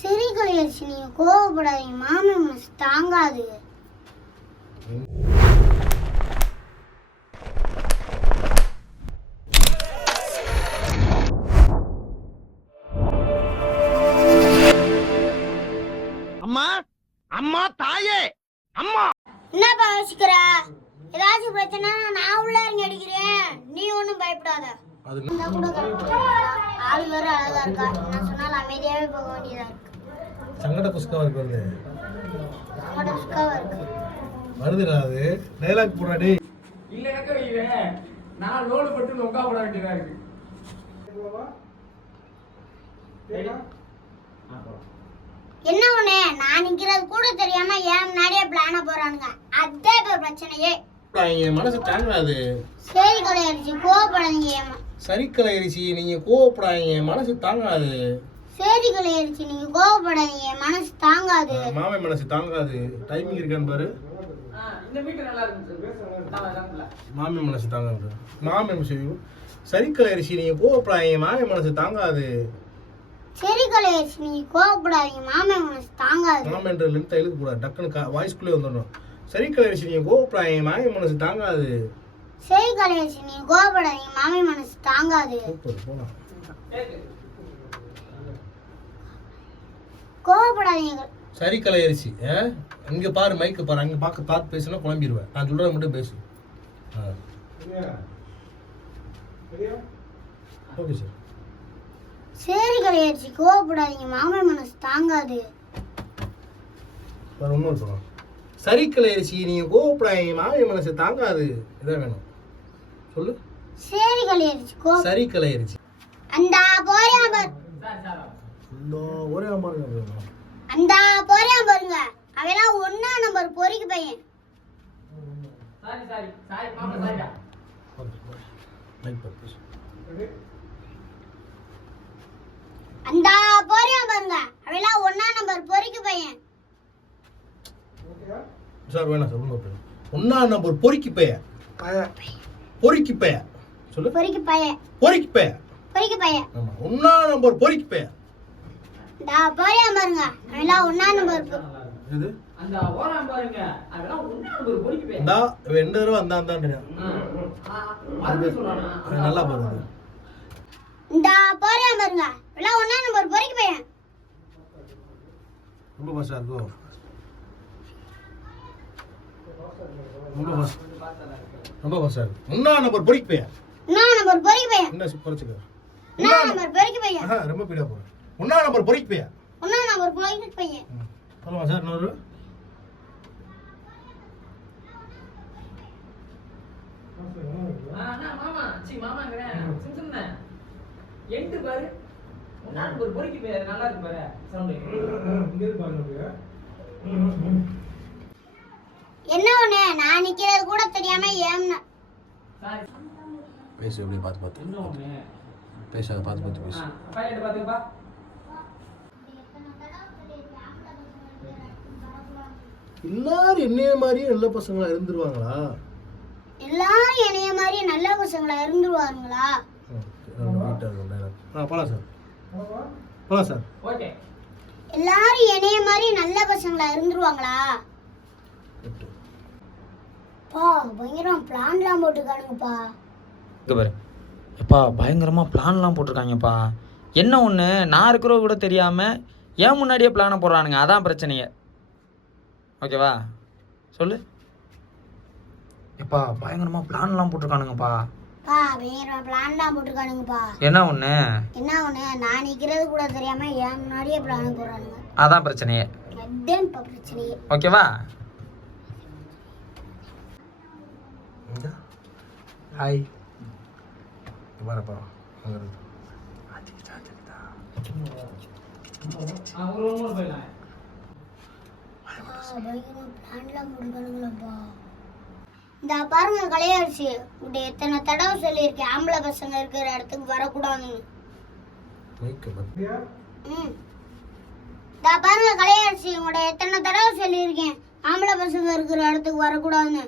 சரி கலையரசி, நீங்க கோவப்படாதீங்க, மாமி மனசு தாங்காது. அம்மா அம்மா தாயே அம்மா, என்னப்பா யோசிக்கிற? ஏதாச்சும் பிரச்சனை நான் உள்ள இறங்கி அடிக்கிறேன், நீ ஒன்றும் பயப்படாத. ஆள் வேற அழகா இருக்கா, நான் சொன்னால் அமைதியாவே போக வேண்டியதா இருக்கு. சங்கட புஸ்கா இருக்கு வருது. சங்கட புஸ்காவா இருக்கு வருதுடா, அது டைலாக் போடாடி. இல்லைனாக்க வைவேன், நான் லோடு பட்டு நொக்கா போட வேண்டியதா இருக்கு. என்ன ஒண்ணு, நான் நிக்கிறது கூட தெரியாம ஏன் முன்னாடியே பிளான போறானுங்க, அதே இப்ப பிரச்சனையே. என் மனசு தாங்காது. சரி கலையரசி, கோவப்படாதீங்க. ஏமா சரி கலையரிசி, நீங்க கோவப்படாதீங்க, மனசு தாங்காது. சரி கலையரசி, நீங்க கோவப்படாதீங்க, மனசு தாங்காது. மாமன் மனசு தாங்காது. டைமிங் இருக்கான்னு பாரு. இந்த மீட்டர் நல்லா இருக்கு. மாமன் மனசு தாங்காது. மாமன் சரி கலையரிசி, நீங்க கோவப்படாதீங்க, மாமன் மனசு தாங்காது. சரி கலையரசி, நீங்க கோவப்படாதீங்க, மாமன் மனசு தாங்காது. மாமன்ற லென்த் இழுக்க கூடாது, டக்குன்னு வாய்ஸ்குள்ளே வந்துடணும். சரி கலையரிசி, நீங்க கோவப்படாதீங்க, மாமன் மனசு தாங்காது. சரி கலையரசி, நீங்க கோவப்படாதீங்க, மாமன் மனசு தாங்காது. போலாம். கோவப்படாதீங்க. சரி கலையரிசி, இங்க பாரு, மைக்கு பாரு, அங்க பார்த்து பேசுனா குழம்பிடுவேன். நான் சொல்றத மட்டும் பேசு. Okay sir. சரி கலையரசி, கோவப்படாதீங்க, மாமன் மனசு தாங்காது. வேற ஒன்றும் சொல்லலாம். சரி கலையரிசி, நீங்க கோவப்படாதீங்க, மாமன் மனசு தாங்காது. இதான் வேணும், சொல்லு. சரி கலையரசி, சரி கலையரிசி. அந்த போறியா பாரு, ஒரே அம்மா அந்த போறியா பாருங்க, அவெல்லாம் 1 நம்பர் பொறிக்கு பையன். சாரி சாரி சாரி மாமா, சாரிடா. அந்த போறியா பாருங்க, அவெல்லாம் 1 நம்பர் பொறிக்கு பையன். சார் வேணாம் சார், ஒன்னா நம்பர் பொறுக்கி பைய. பொறுக்கி பைய சொல்லு. பொறிக்கு பையன், பொறுக்கி பைய. பொறிக்கு பையன். ஆமா, ஒன்னா நம்பர் பொறுக்கி பைய. இந்த போறியா பாருங்க, அவெல்லாம் 1 நம்பர். இது அந்த ஓரம் பாருங்க, அதெல்லாம் 1 நம்பர் பொறிக்கு போய். டா 2 தடவை அந்த நல்லா பாருங்க. இந்த போறியா பாருங்க, அவெல்லாம் 1 நம்பர் பொறிக்கு பையன். ரொம்ப பாசா இருக்கோ, ரொம்ப பாசா இருக்கு. ஒன்னா நம்பர் பொறுக்கி பைய. 1 நம்பர் பொறிக்கு பையன். என்ன குறைச்சுக்க. 1 நம்பர் பொறிக்கு பையன். ரொம்ப பீடா போறேன். ஒன்னா நம்பர் பொறுக்கி பைய. 1 நம்பர் பொறிக்கு பையன். சொல்லுமா சார், இன்னொரு. மாமா சி மாமாங்கறேன் சிம்சம்னே எண்ட் பாரு, 1 நம்பர் பொறிக்கு போய் நல்லா இருக்கு பாரு சவுண்ட். இங்க இருக்கு பாருங்க. என்ன ஒண்ணு, நான் நிக்கிறது கூட தெரியாம ஏம்னா. பேசு, அப்படியே பார்த்து இன்னொன்னு பேசாத, பார்த்து பேசு. பையன் பாத்துப்பா. எல்லாரும் என்னைய மாதிரியே நல்ல பசங்களா இருந்துருவாங்களா? எல்லாரும் என்னைய மாதிரி நல்ல பசங்களா இருந்துருவாங்களா? போலாம் சார், போலாம் சார். ஓகே. எல்லாரும் என்னைய மாதிரி நல்ல பசங்களா இருந்துருவாங்களா? பா பயங்கரம் பிளான்லாம் போட்டுக்கானுங்கப்பா. இங்கே பாரு எப்பா, பயங்கரமாக பிளான்லாம் போட்டிருக்காங்கப்பா. என்ன ஒன்று, நான் இருக்கிறவ கூட தெரியாமல் ஏன் முன்னாடியே பிளானை போடுறானுங்க, அதான் பிரச்சனையே. ஓகேவா, சொல்லு. எப்பா பயங்கரமாக பிளான்லாம் போட்டிருக்கானுங்கப்பா. பா பயங்கரமா பிளான்லாம் போட்டுக்கானுங்கப்பா. என்ன ஒன்று, நான் நிக்கிறது கூட தெரியாம ஏன் முன்னாடியே பிளான் போடுறானுங்க, அதான் பிரச்சனையே. அதான் இப்ப பிரச்சனையே. ஓகேவா. ஹாய் வரப்பா. ஒரு மூணு போயிடலாம். பிளான்லாம் போட்டுக்கானுங்களப்பா. இந்த பாருங்க கலையரசி, உடைய எத்தனை தடவை சொல்லியிருக்கேன் ஆம்பளை பசங்க இருக்கிற இடத்துக்கு வரக்கூடாதுன்னு. இந்த பாருங்க கலையரசி, உடைய எத்தனை தடவை சொல்லியிருக்கேன் ஆம்பளை பசங்க இருக்கிற இடத்துக்கு வரக்கூடாதுன்னு.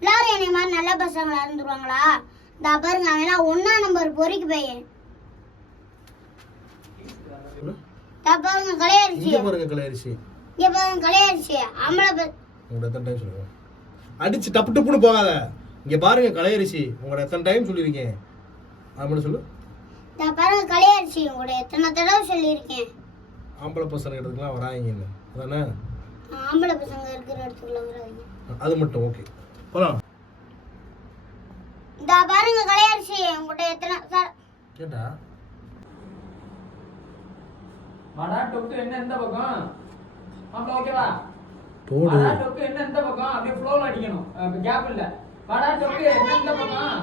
எல்லாரும் என்னை மாதிரி நல்ல பசங்களா இருந்துருவாங்களா? இந்த பாருங்க அவெல்லாம் 1 நம்பர் பொறிக்கு பையன். சொல்லு. இதா பாருங்க கலையரிசி. இங்க பாருங்க கலையரிசி. இங்க பாருங்க கலையரிசி. ஆம்பளை உங்களோட எத்தனை டைம் சொல்லுவேன்? அடிச்சு டப்பு டப்புன்னு போகாத. இங்க பாருங்க கலையரிசி. உங்களோட எத்தனை டைம் சொல்லியிருக்கேன்? அது மட்டும் சொல்லு. இதா பாருங்க கலையரிசி. உங்களோட எத்தனை தடவை சொல்லியிருக்கேன்? ஆம்பளை பசங்க இடத்துக்குலாம் வராங்கன்னு அதானே? ஆம்பளை பசங்க இருக்கிற இடத்துக்குள்ள வராதீங்க. அது மட்டும் ஓகே. போலாம். இதா பாருங்க கலையரிசி. உங்கள்கிட்ட எத்தனை கேட்டா வாடா டொக்கு என்ன இந்த பக்கம் மாப்ள ஓகேவா போடு. வாடா டொக்கு என்ன இந்த பக்கம் அப்படியே ஃப்ளோல அடிக்கணும் கேப் இல்ல வாடா டொக்கு என்ன இந்த பக்கம்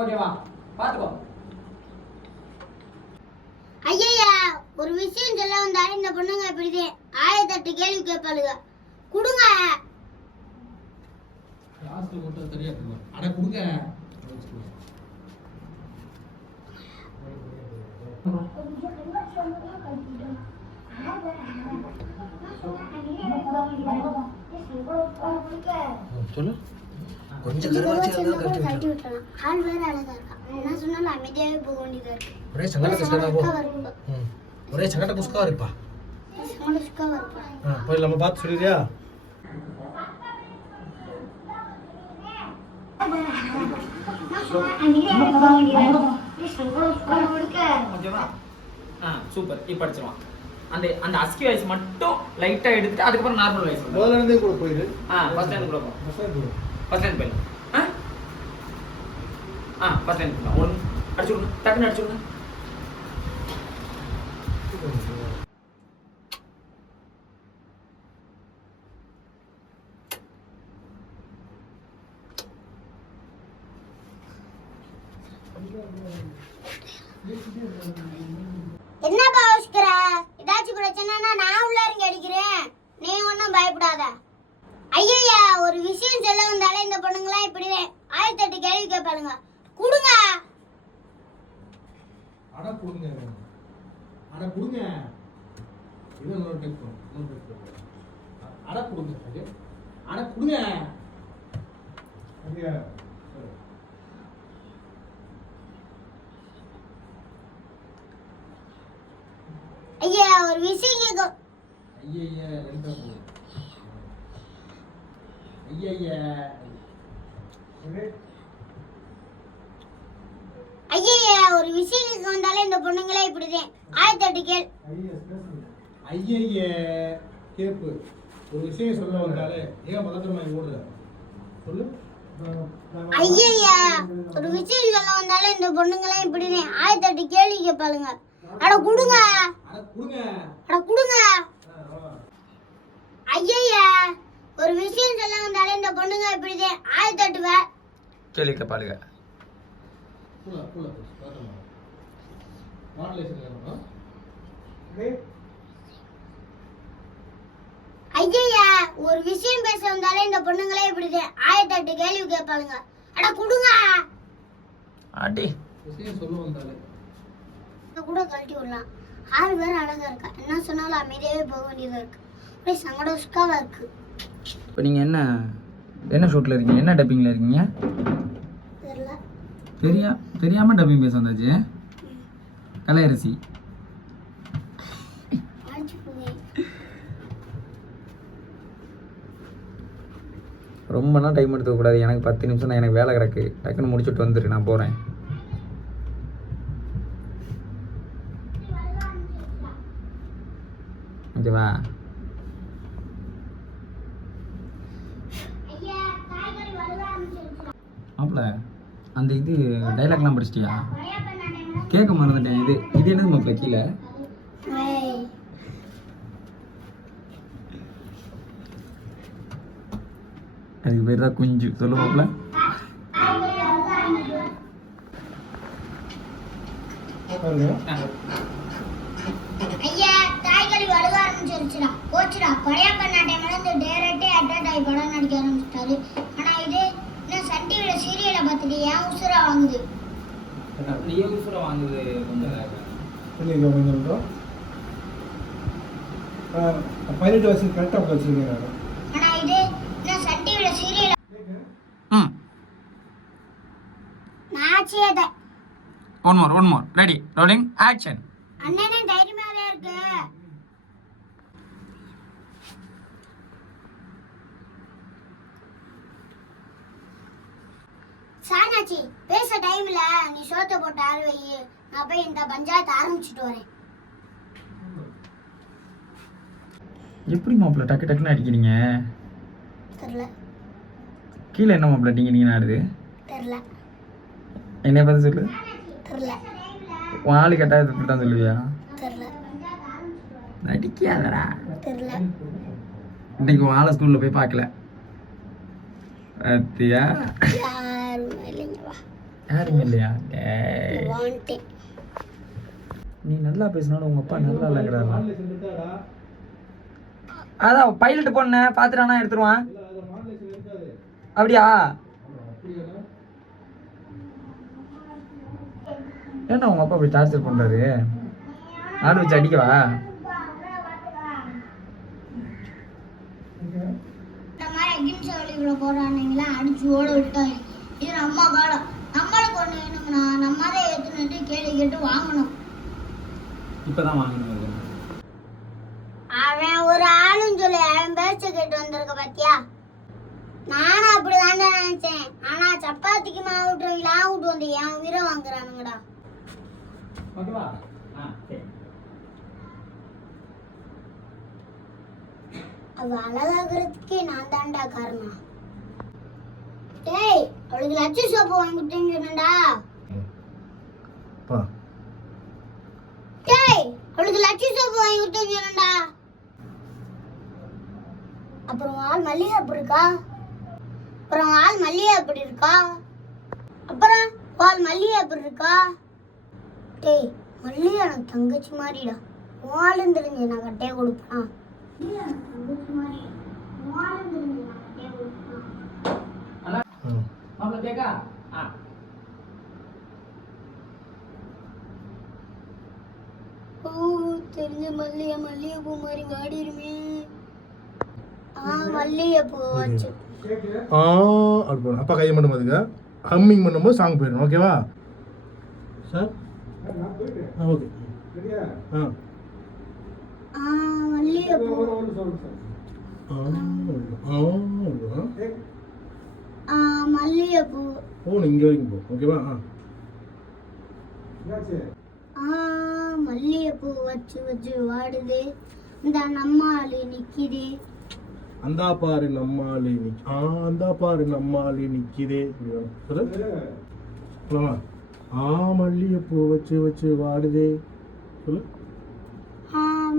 ஓகேவா பாத்துக்கோ ஐயா ஒரு விஷயம் சொல்ல வந்தாலே இந்த பொண்ணுங்க இப்படிதான் 1008 கேள்வி கேட்பாளுங்க. கொடுங்க. லாஸ்ட் மட்டும் சரியா இருக்கு. அட கொடுங்க. சொல்லு. கொஞ்சம் கட்டி விட்டலாம். ஆள் வேற அழகா இருக்கா. என்ன சொன்னாலும் அமைதியாவே போக வேண்டியதா இருக்கு. ஒரே சங்கட குஸ்கா போ. ஒரே சங்கட குஸ்கா இருப்பா. சங்கட குஸ்கா இருப்பா. போய் நம்ம பார்த்து சொல்லிறியா? ஓகேவா சூப்பர் இப்போ அடிச்சிருவான் அந்த அந்த அஸ்கி வாய்ஸ் மட்டும் லைட்டா எடுத்துட்டு அதுக்கப்புறம் நார்மல் வாய்ஸ் முதல்ல இருந்தே கூட போயிடு. ஃபர்ஸ்ட் லைன் கூட போ ஃபர்ஸ்ட் லைன் போய் ஃபர்ஸ்ட் லைன் போலாம் ஒன் அடிச்சு விடுங்க டக்குன்னு அடிச்சு விடுங்க என்னப்பா யோசிக்கிற? ஏதாச்சும் பிரச்சனைனா நான் உள்ள இறங்கி அடிக்கிறேன். நீ ஒன்றும் பயப்படாத. ஐயா ஒரு விஷயம் சொல்ல வந்தாலே இந்த பொண்ணுங்களாம் இப்படிதான் 1008 கேள்வி கேட்பாளுங்க. கொடுங்க. அட கொடுங்க. அட கொடுங்க. இது இன்னொரு டெக் பண்ணு. அட கொடுங்க. அட கொடுங்க. அப்படியே ஐயா ஒரு விஷயம் கேட்கும். ஐயா ரெண்டா போ. ஐயா ஐயா ஒரு விஷயம் கேட்க வந்தாலே இந்த பொண்ணுங்களே இப்படிதான் 1008 கேள்வி. ஐயா கேப்பு. ஒரு விஷயம் சொல்ல வந்தாலே ஏன் பதட்டமா ஓடுற? சொல்லு. ஐயா ஒரு விஷயம் சொல்ல வந்தாலே இந்த பொண்ணுங்களே இப்படிதான் 1008 கேள்வி கேட்பாளுங்க. அட கொடுங்க. அட கொடுங்க. அட கொடுங்க. ஐயா ஒரு விஷயம் சொல்ல வந்தாலே இந்த பொண்ணுங்க இப்படிதான் 1008 கேள்வி கேட்பாளுங்க. புள்ள பாத்தமா மாடலேஷன் வேணும். ஐயா ஒரு விஷயம் பேச வந்தாலே இந்த பொண்ணுங்களே இப்படிதான் 1008 கேள்வி கேட்பாளுங்க. அட கொடுங்க. அடி விஷயம் சொல்ல வந்தாலே கூட கழட்டி விடலாம். ஆள் வேற அழகா இருக்கா. என்ன சொன்னாலும் அமைதியாவே போக வேண்டியதா இருக்கு. அப்படியே சங்கடோஸ்காவா இருக்கு. இப்போ நீங்கள் என்ன ஷூட்டில் இருக்கீங்க? என்ன டப்பிங்கில் இருக்கீங்க? தெரியல. தெரியாமல் டப்பிங் பேச வந்தாச்சு. கலையரசி ரொம்பலாம் டைம் எடுத்துக்கக்கூடாது. எனக்கு 10 நிமிஷம் தான். எனக்கு வேலை கிடக்கு. டக்குன்னு முடிச்சுட்டு வந்துரு. நான் போகிறேன். ஓகேவா? மாப்பிள்ள அந்த இது டைலாக்லாம் படிச்சிட்டியா? கேட்க மறந்துட்டேன். இது என்னது மாப்பிள்ள கீழே? அதுக்கு பேர் தான் குஞ்சு. சொல்லு மாப்பிள்ள. ஐயா தாய்களி வலுவ ஆரம்பிச்சிருச்சுடா. போச்சுடா. கொலையாப்ப நாட்டையில இருந்து டைரக்டே அட்டாக் ஆகி படம் நடிக்க ஆரம்பிச்சிட்டாரு. ஆனா இது இன்னும் சன் டிவில சீரியலை பார்த்துட்டு ஏன் உசுரா வாங்குது? நீயே உசுரா வாங்குது. கொஞ்சம் 18 வருஷம் கரெக்டாக வச்சுருக்கேன். ஆனா இது இன்னும் சன் டிவில சீரியல் ம் நாச்சியத one more ready rolling action. அண்ணனே தைரியமாவே இருக்கு. சானாச்சி பேச டைம்ல நீ சோத்த போட்டு ஆறு வை, நான் போய் இந்த பஞ்சாயத்து ஆரம்பிச்சுட்டு வரேன். எப்படி மாப்பிள்ள டக்கு டக்குன்னு அடிக்கிறீங்க? தெரியல கீழே என்ன மாப்பிள்ள நீங்க ஆடுது? தெரியல என்னைய பார்த்து சொல்லு. தெரியல உன் ஆளு கேட்டா இப்படி தான் சொல்லுவியா? தெரியல நடிக்காதடா. தெரியல. இன்னைக்கு உன் ஆளை ஸ்கூல்ல போய் பார்க்கல அத்தியா? யாரும் இல்லைங்க வா. யாருமே இல்லையா? டேய், வாண்டேன். நீ நல்லா பேசினாலும் உங்க அப்பா நல்லா இல்லைங்கிறாரா? அதான் பைலட் பொண்ணு பார்த்துட்டானா எடுத்துருவான். அப்படியா? ஏன்னா உங்க அப்பா அப்படி டார்ச்சர் பண்றாரு? நாடு வச்சு அடிக்கவா? இந்த மாதிரி அகிம்சை வழிகளை போறானுங்களா அடிச்சு ஓட விட்டாங்க. இது நம்ம காலம். நம்மளுக்கு ஒண்ணு வேணும்னா நம்ம அதை ஏத்துனுட்டு கேள்வி கேட்டு வாங்கணும். இப்பதான் வாங்கணும். அவன் ஒரு ஆளும் சொல்லி அவன் பேச்ச கேட்டு வந்திருக்க பாத்தியா? நானும் அப்படிதான்டா நினைச்சேன். ஆனா சப்பாத்திக்கு மாவு விட்டுறவங்களா விட்டு வந்து என் உயிரை வாங்குறானுங்கடா. ஓகேவா? சரி. அவ அழகாகிறதுக்கே நான் தான்டா காரணம். டேய், அவளுக்கு லட்ச சோப்பு வாங்கி விட்டேன்னு சொன்னடா. பா டேய், அவளுக்கு லட்ச சோப்பு வாங்கி விட்டேன்னு சொன்னடா. அப்புறம் ஆள் மல்லிகை எப்படி இருக்கா? அப்புறம் ஆள் மல்லிகை எப்படி இருக்கா? அப்புறம் ஆள் மல்லிகை எப்படி இருக்கா? டேய், மல்லிகை எனக்கு தங்கச்சி மாதிரிடா. வாழும் தெரிஞ்சு நான் கட்டையை கொடுப்பேன். தங்கச்சி மாதிரி வாழும் தெரிஞ்சு நான் கட்டையை கொடுப்பேன். மாப்பிள்ள கேக்கா? தெரிஞ்ச மல்லிகைப்பூ மாதிரி வாடிருமே. மல்லிகைப்பூ வச்சு அப்படி போகணும். அப்பா கையை மட்டும் பார்த்துக்க. ஹம்மிங் பண்ணும்போது சாங் போயிடணும். ஓகேவா சார்? ஓகே. மல்லிகைப்பூ மல்லிகைப்பூ போகணும். இங்கே வரைக்கும் போ. ஓகேவா? மல்லிகைப்பூ வச்சு வச்சு வாடுது. இந்த நம்மாளு நிக்குது. அந்த பாரு நம்மாலே அந்த பாரு நம்மாலே நிக்குதே. சொல்லமா? மல்லிகைப்பூ வச்சு வச்சு வாடுதே. சொல்லு.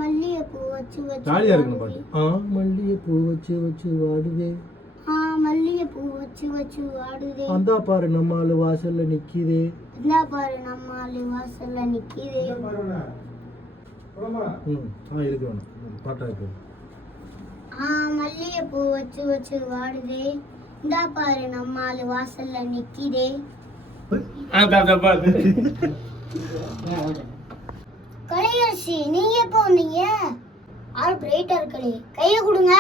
மல்லிகைப்பூ வச்சு வச்சு ஜாலியா இருக்கணும் பாட்டு. மல்லிகைப்பூ வச்சு வச்சு வாடுதே. மல்லிகைப்பூ வச்சு வச்சு வாடுதே. அந்த பாரு நம்மாலு வாசல்ல நிக்குதே. இந்த பாரு நம்மாளு வாசல்ல நிக்குதே. இருக்கு வேணும் பாட்டா இருக்கு. மல்லிகைப்பூ வச்சு வச்சு வாடுதே. இந்த பாரு நம்மாளு வாசல்ல நிக்குதே. கலையரசி, நீங்க எப்போ வந்தீங்க? ஆள் பிரைட்டா இருக்கலே, கையை கொடுங்க.